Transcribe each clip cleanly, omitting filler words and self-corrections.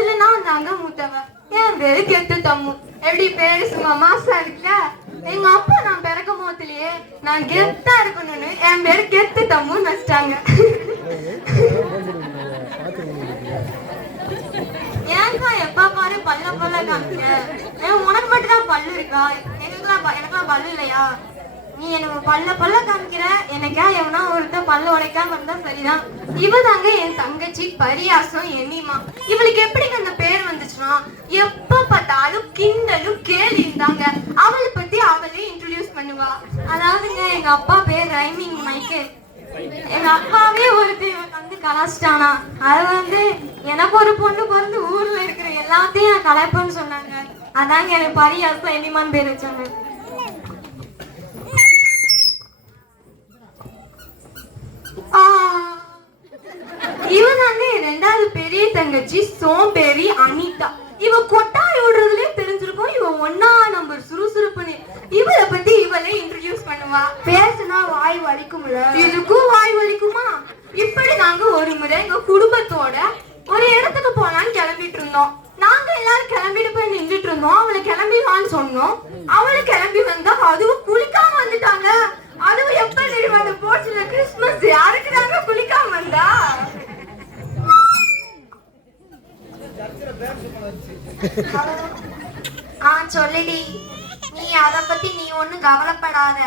அதுல நான் தாங்க மூத்தவ. என் பேரு கெத்து தம்மு. எப்படி பேரு சும்மா மாசா இருக்குல்ல. எங்க அப்பா நான் பிறக்கும் போதுலயே நான் கெத்தா இருக்கணும்னு என் பேரு கெத்து தம்முன்னு வச்சிட்டாங்க. ஏன்க்கா எப்ப பாரு பல்ல காமிக்க? உனக்கு மட்டும் தான் பல்லு இருக்கா? எனக்கெல்லாம் பல்லு இல்லையா? நீ எனக்கு பல்ல காமிக்கிற. எனக்கா எவனா ஒருத்தர் பல்ல உடைக்காம இருந்தா சரிதான். இவதாங்க என் தங்கச்சி பரியாசம் எண்ணிமா. இவளுக்கு எப்படிங்க அந்த பேர் வந்துச்சுன்னா, எப்ப பார்த்தாலும் கிண்டலும் கேலி இருந்தாங்க. அவளை பத்தி அவளே இன்ட்ரோடியூஸ் பண்ணுவா. அதாவதுங்க எங்க அப்பா பேர் ரைமிங் மைக்கேல். எங்க அப்பாவே ஒருத்தர் வந்து கலாச்சிட்டானா. அது எனக்கு ஒரு பொண்ணு பிறந்து ஊர்ல இருக்கிற எல்லாத்தையும் கலாய்ப்பேன்னு சொன்னாங்க. அதாங்க எனக்கு பரியாசம் எண்ணிமான்னு பேர் வச்சாங்க. இவதாங்க ரெண்டாவது பெரிய தங்கச்சி சோம்பேறி அனிதா. இவ கொட்டாய் ஓடுறதுலயே தெரிஞ்சிருக்கும் இவ 1ஆம் நம்பர் சுறுசுறுப்புன்னு. இவளை பத்தி இவளே இன்ட்ரோடியூஸ் பண்ணுவா. பேசுனா வாய் வலிக்கும்ல. இதுக்கும் வாய் வலிக்குமா? இப்படி நாங்க ஒரு முறை எங்க குடும்பத்தோட ஒரு இடத்துக்கு போலான்னு கிளம்பிட்டு இருந்தோம். நாங்க எல்லாரும் கிளம்பிட்டு போய் நின்றுட்டு இருந்தோம். அவளை கிளம்பிவான்னு சொன்னோம். அவளை கிளம்பி வந்தா அதுவும் குளிக்காம வந்துட்டாங்க. அதுவும் எப்ப தெரியுமா? அந்த போர்ச்சுல கிறிஸ்துமஸ் யாருக்கு தாங்க குளிக்காம வந்தா? சொல்லிடி. நீ அத பத்தி நீ ஒண்ணும் கவலைப்படாத.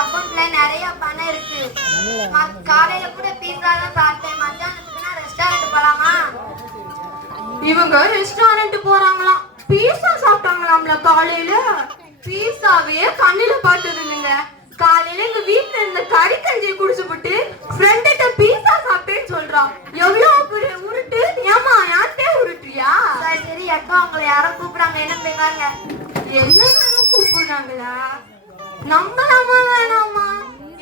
அக்கௌண்ட்ல நிறைய பணம் இருக்கு. காலையில கூட பீஸா தான் சாப்பிட்டேன். மத்தியானத்துக்குனா ரெஸ்டாரண்ட் போலாமா? இவங்க ரெஸ்டாரண்ட் போறாங்களாம். பீஸா சாப்பிட்டாங்களாம்ல காலையில. பீஸாவே கண்ணில பார்த்தது இல்லைங்க. காலையில எங்க வீட்டுல இருந்த கறி கஞ்சியை குடிச்சுட்டு ஃப்ரெண்ட்ட பீஸா சாப்பிட்டேன்னு சொல்றான். எவ்வளவு உருட்டு. ஏமா யார்ட்டே உருட்டுறியா? சரி அக்கா, உங்களை யாரோ கூப்பிடுறாங்க. என்ன பேங்க? என்ன கூப்பிடுறாங்களா? நம்பலாமா வேணாமா?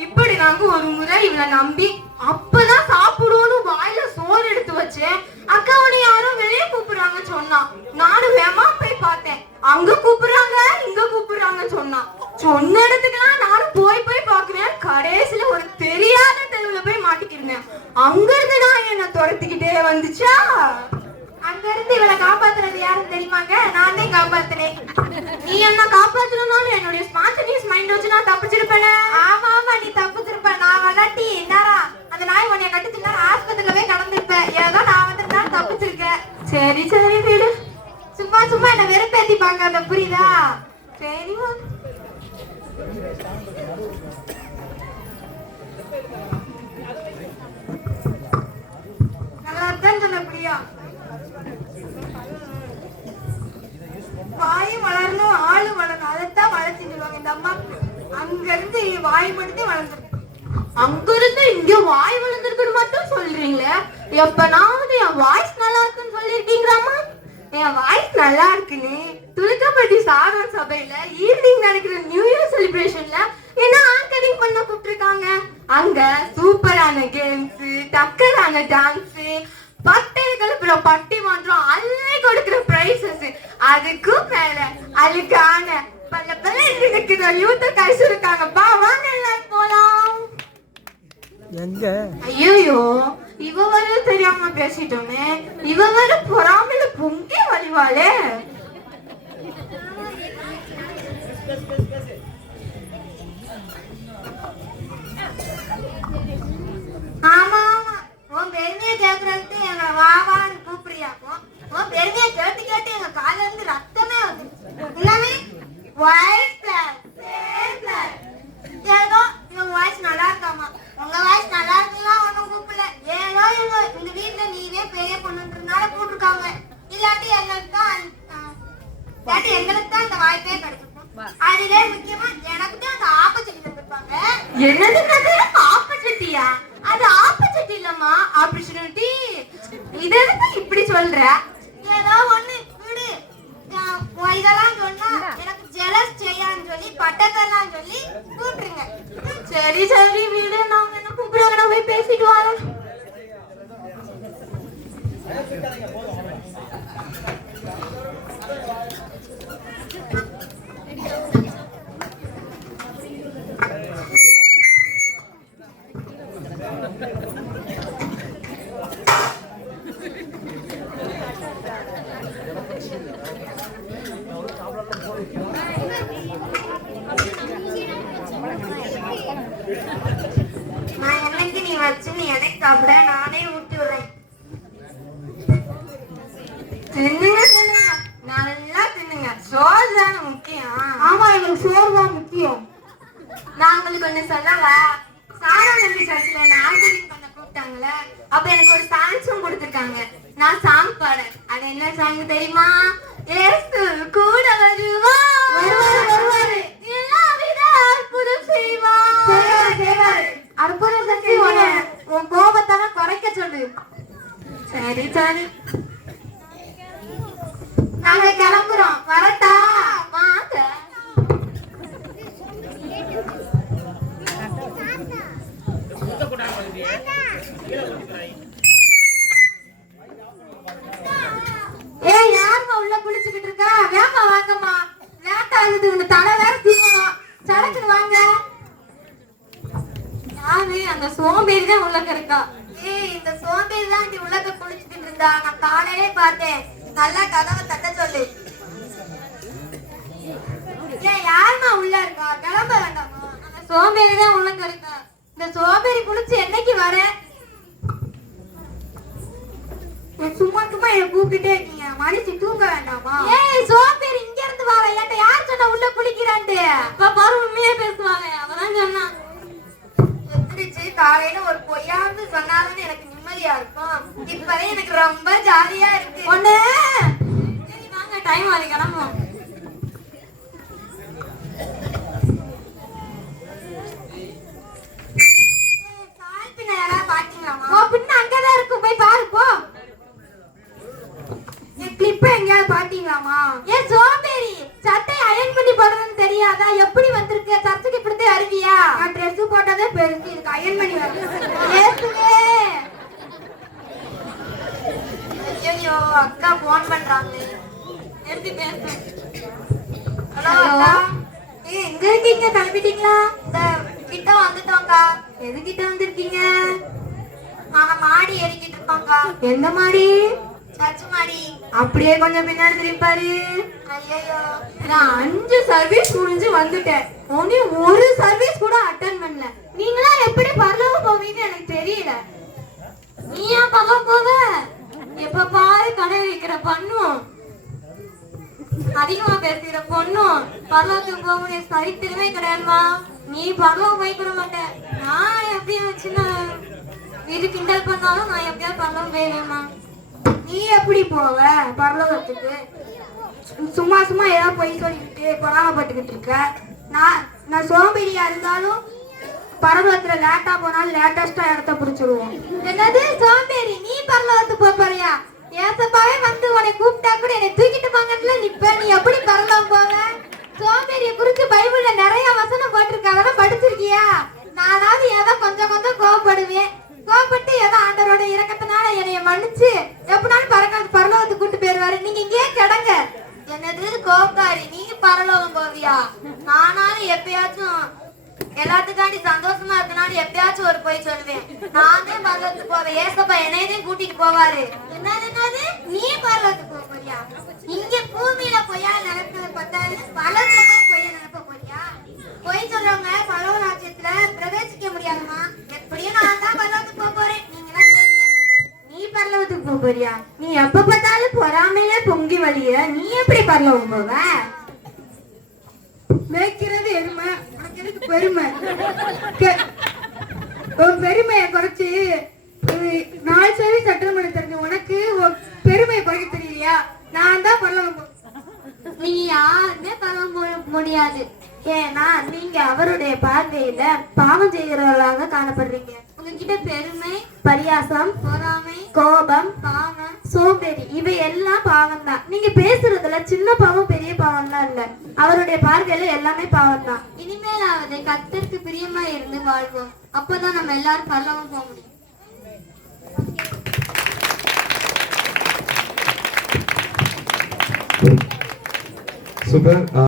இப்படி நாங்க ஒரு முறை இவளை நம்பி அப்பதான் சாப்பிடுவோன்னு வாயில சோறு எடுத்து வச்சேன். அக்கா உன்னை யாரோ வெளியே கூப்பிடுறாங்க சொன்னா. நானும் வேமா போய் பார்த்தேன். அங்க கூப்பிடுறாங்க இங்க கூப்பிடுறாங்க சொன்னா. சொன்ன இடத்துக்குலாம் நானும் போய் பாக்குறேன். கடைசியில ஒரு தெரியாத தெருவுல போய் மாட்டிக்கிறேன். அங்க இருந்து நான் என்ன துரத்திக்கிட்டே வந்துச்சா. அங்க இருந்து இவளை காப்பாத்துறது யாருன்னு தெரியுமாங்க? நான் தான் காப்பாத்துனேன். நீ என்ன காப்பாத்தணும்னாலும் என்னுடைய ஸ்பான்டேனியஸ் மைண்ட் வச்சு நான் தப்பிச்சிருப்பேன். ஆமா நீ தப்பிச்சிருப்ப. நான் வளாட்டி என்னடா அந்த நாய் உன்னைய கட்டிச்சுன்னா ஆஸ்பத்திரியில போய் கடந்திருப்பேன். ஏதோ நான் வந்துருந்தா தப்பிச்சிருக்கேன். சரி வீடு. சும்மா என்ன வெறுப்பேத்தி பாக்காத, புரியுதா? சரிவா. நல்லா தான் சொல்ல புரியா? வாயும் வளரணும் ஆளு வளரணும். அதைத்தான் வளர்த்து சொல்லுவாங்க இந்த அம்மா. அங்க இருந்து வாய் மட்டும் வளர்ந்துருக்கு. அங்க இருந்து இங்க வாய் வளர்ந்துருக்குன்னு மட்டும் சொல்றீங்களே. எப்பனாவது என் வாய்ஸ் நல்லா இருக்குன்னு சொல்லிருக்கீங்களாமா? என் வாய்ஸ் நல்லா இருக்குன்னு துலுக்கப்பட்டி சாதன சபையில ஈவினிங் நடக்கிற நியூ இயர் செலிப்ரேஷன்ல என்ன ஆங்கரிங் பண்ண கூப்பிட்டுருக்காங்க. அங்க சூப்பரான கேம்ஸ், டக்கரான டான்ஸ், பட்டைகள் பட்டிமன்றம், அள்ளி கொடுக்கிற பிரைசஸ், அதுக்கும் மேல அழுக்கான பல இருக்கிற யூத்த கைசு இருக்காங்க. வாங்க எல்லாரும் போலாம். ஐயோ இவ வர தெரியாம பேசிட்டோமே. இவ வர பொறாமல பொங்கி வலிவாளே. ஆமா உன் பெருமையை கேட்கறதுக்கு எங்களை வாவான்னு கூப்பிடுறியாக்கும். உன் பெருமையை கேட்டு எங்க கால இருந்து ரத்தமே வந்து எல்லாமே ஏதோ இவங்க வாய்ஸ் நல்லா இருக்காமா. உங்க வாய்ஸ் நல்லா இருக்குலாம் ஒன்னும் கூப்பிடல. ஏதோ இவங்க இந்த வீட்டுல நீவே பெரிய பொண்ணுன்றதுனால கூப்பிட்டுருக்காங்க. இல்லாட்டி எங்களுக்கு தான் இந்த வாய்ப்பே கிடைச்சிருக்கும். அதுல முக்கியமா எனக்கு தான் அந்த ஆப்பர்ச்சுனிட்டி தந்திருப்பாங்க. என்னது ஆப்பர்ச்சுனிட்டியா? அது ஆப்பர்ச்சுனிட்டி இல்லம்மா, ஆப்பர்ச்சுனிட்டி. இது இப்படி சொல்ற? ஏதோ ஒண்ணு விடு. இதெல்லாம் சொன்னா எனக்கு ஜெலஸ் செய்யான்னு சொல்லி பட்டத்தெல்லாம் சொல்லி கூப்பிடுங்க. சரி வீடு. நாங்க என்ன கூப்பிடுறாங்க, நான் போய் பேசிட்டு வரோம். நான் என்னைக்கு நீ வச்சு நீ எனக்கு சாப்பிட நானே ஊட்டி விடுறேன். தின்னுங்க தின்னுங்க, நல்லா தின்னுங்க. சோறு தானே முக்கியம். ஆமா, எங்களுக்கு சோறு தான் முக்கியம். நான் உங்களுக்கு ஒண்ணு சொல்லவா? சாரா நம்பி சர்ச்சில் என்ன ஆல்பரிங் பண்ண கூப்பிட்டாங்களே, அப்ப எனக்கு ஒரு சாங்ஸும் கொடுத்துருக்காங்க. நான் சாங் பாடேன். அது என்ன சாங் தெரியுமா? ஏசு கூட வருவா, வருவாரு, எல்லாவித அற்புதம் செய்வார். அற்புதம் செஞ்சு உன் கோபத்தெல்லாம் குறைக்க சொல்லு. சரி சரி, நாங்க கிளம்புறோம். வரட்டா? வாங்க. ஏய், யாருமா உள்ள குளிச்சுக்கிட்டு இருக்கா? வேமா வாங்கம்மா, லேட் ஆகுது. உங்க தலை வேற தீங்கணும். சடக்குன்னு வாங்க. யாரு? அந்த சோம்பேறி தான் உள்ளக்க இருக்கா. ஏய், இந்த சோம்பேறி தான் இங்க உள்ளக்க குளிச்சுக்கிட்டு இருந்தா. நான் காலையிலே பார்த்தேன். நல்லா கதவை தட்ட சொல்லு. ஏன் யாருமா உள்ள இருக்கா? கிளம்ப வேண்டாமா? அந்த சோம்பேறி தான் உள்ளக்க இருக்கா. இந்த சோம்பேறி குளிச்சு என்னைக்கு வர? சும்மா சும்மா என்ன கூப்பிட்டுட்டே இருக்கீங்க. மனுஷி தூங்க வேண்டாமா? ஏய், சோம்பேறி இங்க இருந்து வர. என்கிட்ட யார் சொன்னா உள்ள குளிக்கிறான்ட்டு? இப்ப பாரு, உண்மையே பேசுவாங்க. அவதான் சொன்னான். எந்திரிச்சு காலையில ஒரு பொய்யாவது சொன்னாலும் எனக்கு நிம்மதியா இருக்கும். இப்பவே எனக்கு ரொம்ப ஜாலியா இருக்கு. ஒண்ணு சரி வாங்க, டைம் ஆகுது, கிளம்புவோம். கால் பின்ன யாராவது பாத்தீங்களாமா? பின்ன அங்கதான் இருக்கும், போய் பாரு போ. கிளிப் எங்கயாவது பாத்தீங்களாமா? ஏன் சோம்பேறி, சட்டை அயன் பண்ணி போடுறதுன்னு தெரியாதா? எப்படி வந்திருக்க? சர்ச்சுக்கு இப்படித்தான் அறிவியா? நான் ட்ரெஸ் போட்டதே பெருசு, இதுக்கு அயன் பண்ணி வரேன். ஐயோ, அக்கா போன் பண்றாங்க. எப்படி பேச? ஹலோ அக்கா. ஏய், எங்க இருக்கீங்க? கிளம்பிட்டீங்களா? இந்த கிட்ட வந்துட்டோம்க்கா. எது கிட்ட வந்திருக்கீங்க? நான் மாடி ஏறிக்கிட்டு இருக்கோம்க்கா. எந்த மாடி? சர்ச் மாடி. அப்படியே கொஞ்சம் பின்னாடி திருப்பாரு. ஐயோ, நான் 5 சர்வீஸ் முடிஞ்சு வந்துட்டேன். ஒண்ணு ஒரு சர்வீஸ் கூட அட்டெண்ட் பண்ணல. நீங்களா எப்படி பரலோகம் போவீங்கன்னு எனக்கு தெரியல. நீ ஏன் பரலோகம் போவ? எப்ப பாரு கடை வைக்கிற பண்ணும், அதிகமா பேசுகிற பொண்ணும் பரலோகத்துக்கு போக முடிய சரித்திரமே கிடையாதுமா. நீ பரலோகம் போய்க்கூட மாட்டேன். நான் எப்படியா சின்ன வீடு கிண்டல் பண்ணாலும் நான் எப்படியாவது பரலோகம் போயிடுவேம்மா. நீ எப்படி போவ பரலோகத்துக்கு? சும்மா சும்மா ஏதாவது போய் சொல்லிக்கிட்டு பொறாமப்பட்டுக்கிட்டு இருக்க. நான் சோம்பேறியா இருந்தாலும் பரலோகத்துல லேட்டா போனாலும் லேட்டஸ்டா இடத்த பிடிச்சிருவோம். என்னது சோம்பேறி? நீ பரலோகத்துக்கு போறியா? ஏசப்பாவே வந்து உன்னை கூப்பிட்டா கூட என்னை தூக்கிட்டு போங்கன்னு நிப்ப. நீ எப்படி பரலோகம் போவ? சோம்பேறிய குறிச்சு பைபிள்ல நிறைய வசனம் போட்டிருக்க, அதெல்லாம் படிச்சிருக்கியா? நானாவது ஏதோ கொஞ்சம் கொஞ்சம் கோவப்படுவேன். கோவப்பட்டு ஏதோ ஆண்டவரோட இரக்கத்தினால என்னைய மன்னிச்சு எப்படினாலும் பரலோகத்துக்கு கூட்டு போயிருவாரு. நீங்க இங்கேயே கிடங்க. என்னது கோபக்காரி? நீங்க பரலோகம் போவியா? நானாலும் எப்பயாச்சும் எல்லாத்துக்காண்டி சந்தோஷமா இருக்கனாலும் எப்பயாச்சும் ஒரு போய் சொல்லுவேன். நானே பரலோகத்துக்கு போவேன். ஏசப்பா என்னையதையும் கூட்டிட்டு போவாரு. என்னது நீ பரலோகத்துக்கு போறியா? இங்க பூமியில பொய்யா நடக்கிறது பார்த்தாரு, பரலோகத்துல பொய்யா நடக்க போறியா? பொய் சொல்றவங்க பரலோக ராஜ்யத்துல பிரவேசிக்க முடியாதுமா. எப்படியும் நான் தான் பரலோகத்துக்கு போறேன். நீ பரலோகத்துக்கு போறியா? நீ எப்ப பார்த்தாலும் பொறாமையில பொங்கி வழிய நீ எப்படி பரலோகம் போவ? மேய்க்கிறது எருமை, உனக்கு எதுக்கு பெருமை? பெருமையை குறைச்சு 4 சர்வீஸ் அட்டன் பண்ண தெரிஞ்ச உனக்கு பெருமையை குறைக்க தெரியலையா? நான் தான் பரலோகம் போவேன். நீ யாருமே பரலோகம் போக முடியாது. ஏன்னா நீங்க அவருடைய பார்வையில பாவம் செய்கிறவர்களாக காணப்படுறீங்க. உங்ககிட்ட பெருமை, பரியாசம், பொறாமை, கோபம், பாவம், சோம்பேறி இவை எல்லாம் பாவம் தான். நீங்க பேசுறதுல சின்ன பாவம் பெரிய பாவம் தான் இல்ல. அவருடைய பார்வையில எல்லாமே பாவம் தான். இனிமேலாவது கர்த்தருக்கு பிரியமா இருந்து வாழ்வோம். அப்பதான் நம்ம எல்லாரும் பரலோகம் போக முடியும். சூப்பர்.